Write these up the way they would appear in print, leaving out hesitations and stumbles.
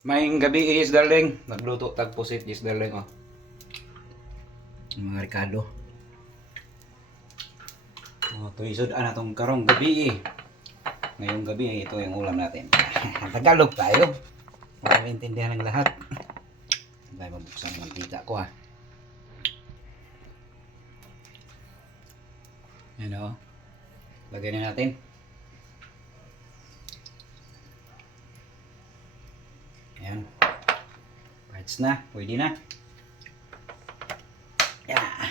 Maing gabi is darling. Nagluto tag pusit is darling oh. Mga Ricardo. Oh, to isod ana tong karong gabi eh. Ngayong gabi ito yung ulam natin. Tagalog tayo. Maintindihan ng lahat. Dahil mabuksan ng mantika ko ha. Yan o. Lagay na natin. Ayan. Parts na. Pwede na. Yeah.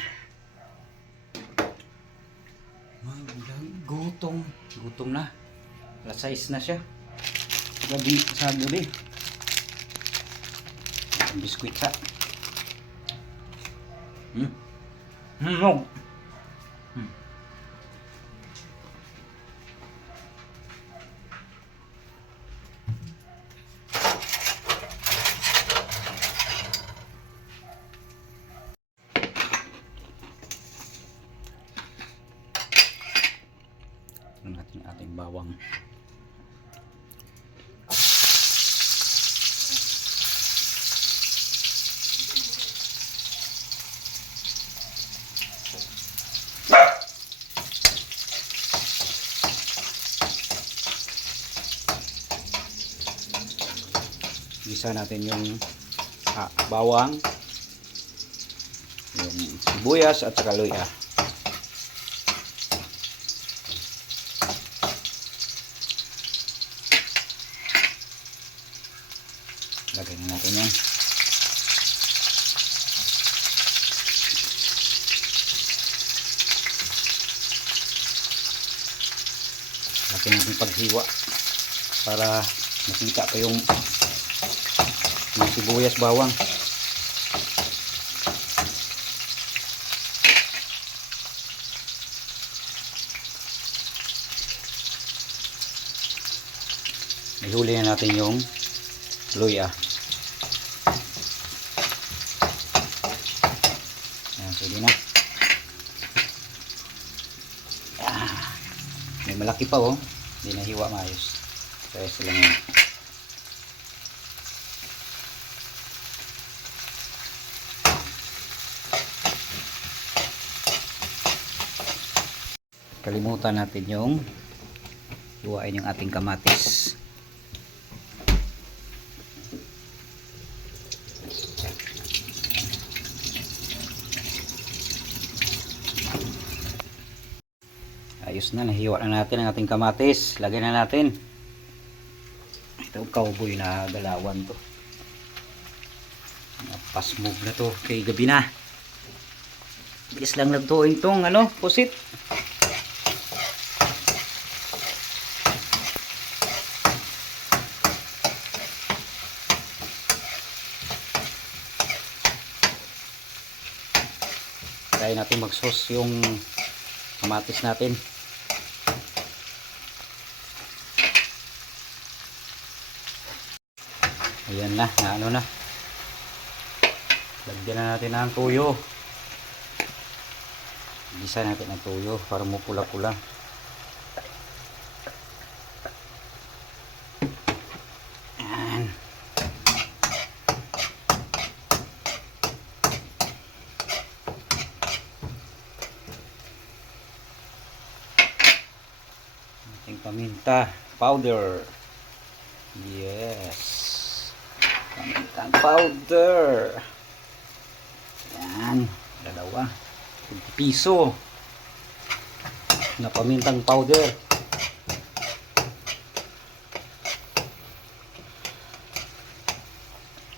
Gutom. Gutom na. Alas 6 na siya. Gabi sa gabi. Biskuit sa. No. Natin ating bawang. Gisa natin yung bawang, yung sibuyas at saka luya. Lagay na natin yan. Lagyan natin paghiwa para makita pa yung sibuyas bawang. Ihuli na natin yung luya. Ayan, pwede na. May malaki pa oh. Hindi nahiwa maayos. Kaya sila ngayon. Kalimutan natin yung hiwain yung ating kamatis. Ayos na, nahiwa na natin ang ating kamatis. Lagay na natin. Ito cowboy na galawan to. Pasmog na to. Kay gabi na. Bilis lang nagtuin tong pusit. Try natin mag-sauce yung kamatis natin. Ayan na, na. Lagyan na natin ng tuyo. Gisa natin ang tuyo para mapula-pula. Ayan. Ating paminta powder. Yes. Pamintang powder. Yan. Dalawa. 20 piso. Na pamintang powder.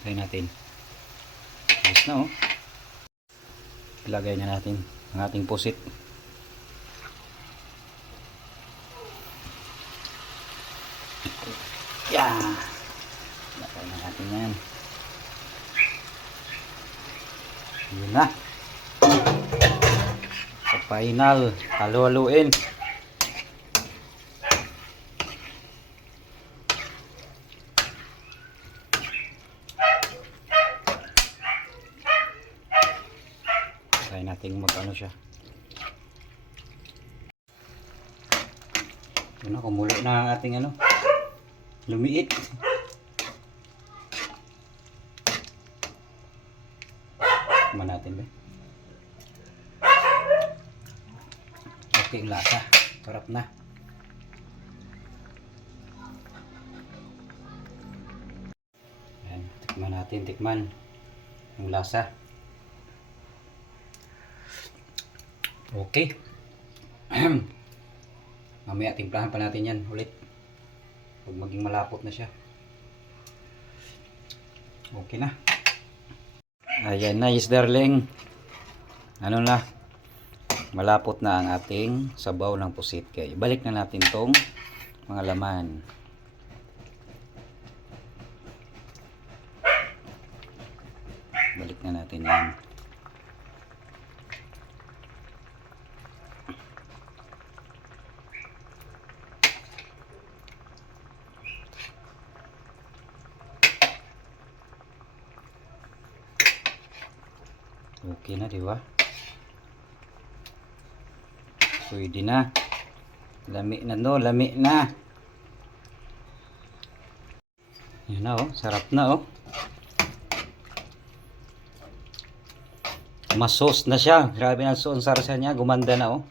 Try natin. Ayos na oh. Ilagay na natin ang ating pusit. Yan. Lagay na natin yan. Yun na. Sa final, halo-haluin. Try natin mag-ano siya. Yun na, kumulo na ang ating lumiit. Tikman natin ba? Okay ang lasa. Sarap na. Ayan, tikman natin, tikman. Yung lasa. Okay. Mamaya timplahan pa natin yan ulit. Pag maging malapot na siya. Okay na. Ayan na, yes darling. Ano na? Malapot na ang ating sabaw ng pusit. Kaya ibalik na natin tong mga laman. Balik na natin yan. Okay na, di ba? Pwede na. Lami na, no? Lami na. Yan na, oh. Sarap na, oh. Masos na siya. Grabe na ang sarsa niya. Gumanda na, oh.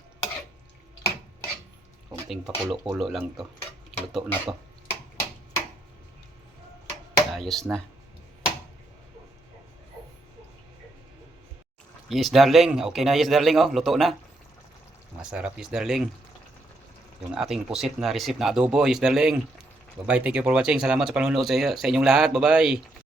Kunting pakulo-kulo lang to. Luto na to. Ayos na. Yes, darling. Okay na, yes, darling, oh. Luto na. Masarap, yes, darling. Yung ating pusit na recipe na adobo, yes, darling. Bye-bye. Thank you for watching. Salamat sa panonood sa inyong lahat. Bye-bye.